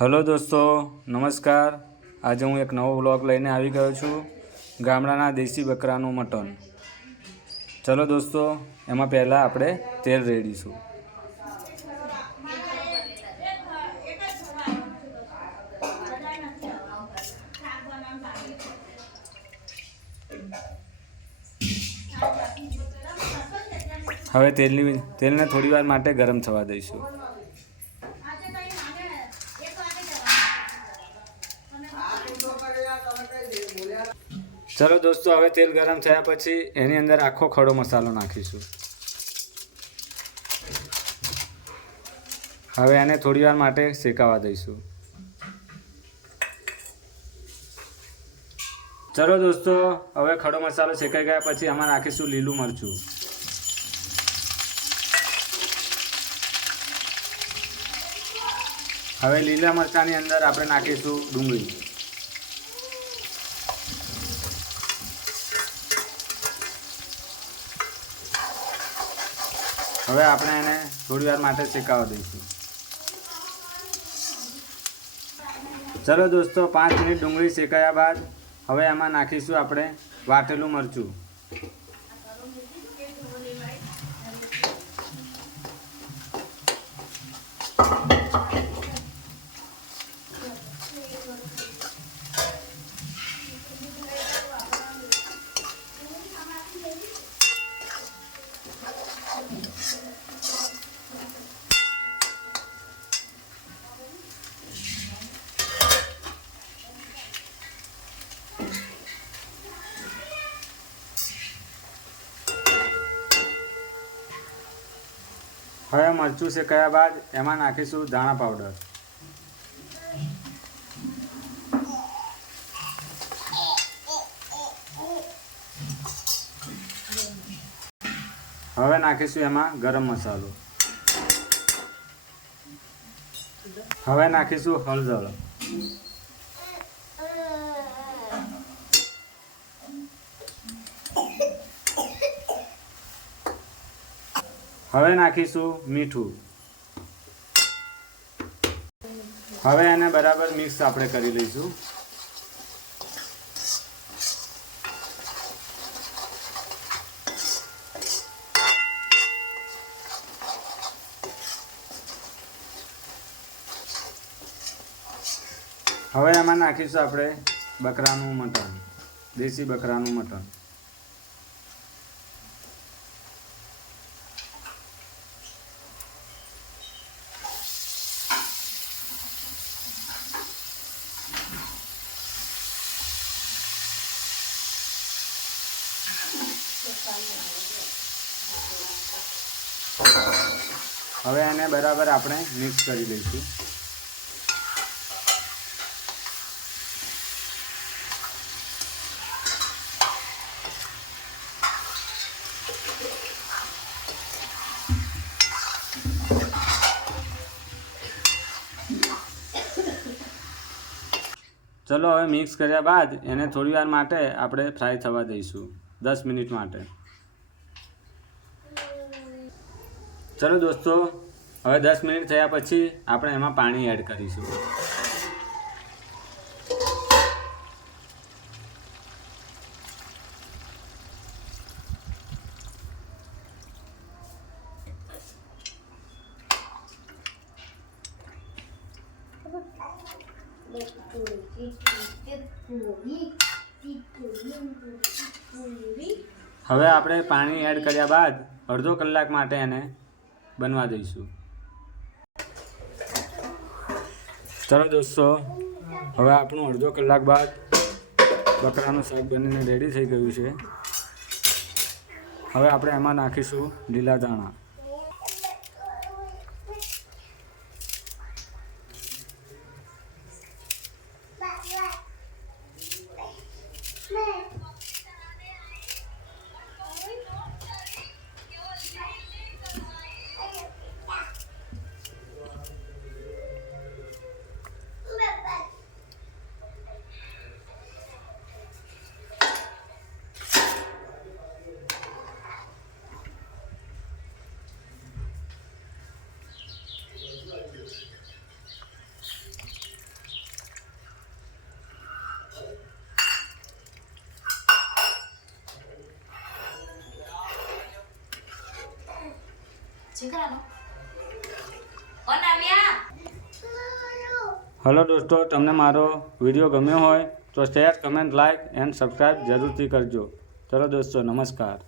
Hello દોસ્તો, નમસ્કાર. આજે હું એક નવો વ્લોગ લઈને આવી ગયો છું, ગામડાના દેશી બકરાનું મટન. ચલો દોસ્તો, એમાં પહેલાં આપણે તેલ રેડીશું. હવે તેલને થોડી વાર માટે ગરમ થવા દઈશું. ચલો દોસ્તો, હવે તેલ ગરમ થયા પછી એની અંદર આખો ખડો મસાલો નાખીશું. હવે એને થોડી વાર માટે શેકાવા દઈશું. ચલો દોસ્તો, હવે ખડો મસાલો શેકાઈ ગયા પછી આમાં નાખીશું લીલું મરચું. હવે લીલા મરચાંની અંદર આપણે નાખીશું ડુંગળી. હવે આપણે એને થોડી વાર માટે શેકાવા દઈશું. ચલો દોસ્તો, 5 મિનિટ ડુંગળી શેકાયા બાદ હવે એમાં નાખીશું આપણે વાટેલું મરચું. હવે મરચું શેકાયા બાદ એમાં નાખીશું ધાણા પાવડર. હવે નાખીશું એમાં ગરમ મસાલો. હવે નાખીશું હળદર. હવે નાખીશું મીઠું. હવે એને બરાબર મિક્સ આપણે કરી લઈશું. હવે એમાં નાખીશું આપણે બકરાનું મટન, દેશી બકરાનું મટન. હવે એને બરાબર આપણે મિક્સ કરી લઈશું. ચલો, હવે મિક્સ કર્યા બાદ એને થોડી વાર માટે આપણે ફ્રાય થવા દઈશું, 10 મિનિટ માટે. ચલો દોસ્તો, હવે 10 મિનિટ થયા પછી આપણે એમાં પાણી એડ કરીશું. હવે આપણે પાણી એડ કર્યા બાદ અડધો કલાક માટે એને બનવા દઈશું. ચલો દોસ્તો, હવે આપણું અડધો કલાક બાદ બકરાનું શાક બનીને રેડી થઈ ગયું છે. હવે આપણે એમાં નાખીશું લીલા ધાણા. હલો દોસ્તો, તમને મારો વિડીયો ગમ્યો હોય તો share, comment, like and subscribe જરૂરથી કરજો. ચલો દોસ્તો, નમસ્કાર.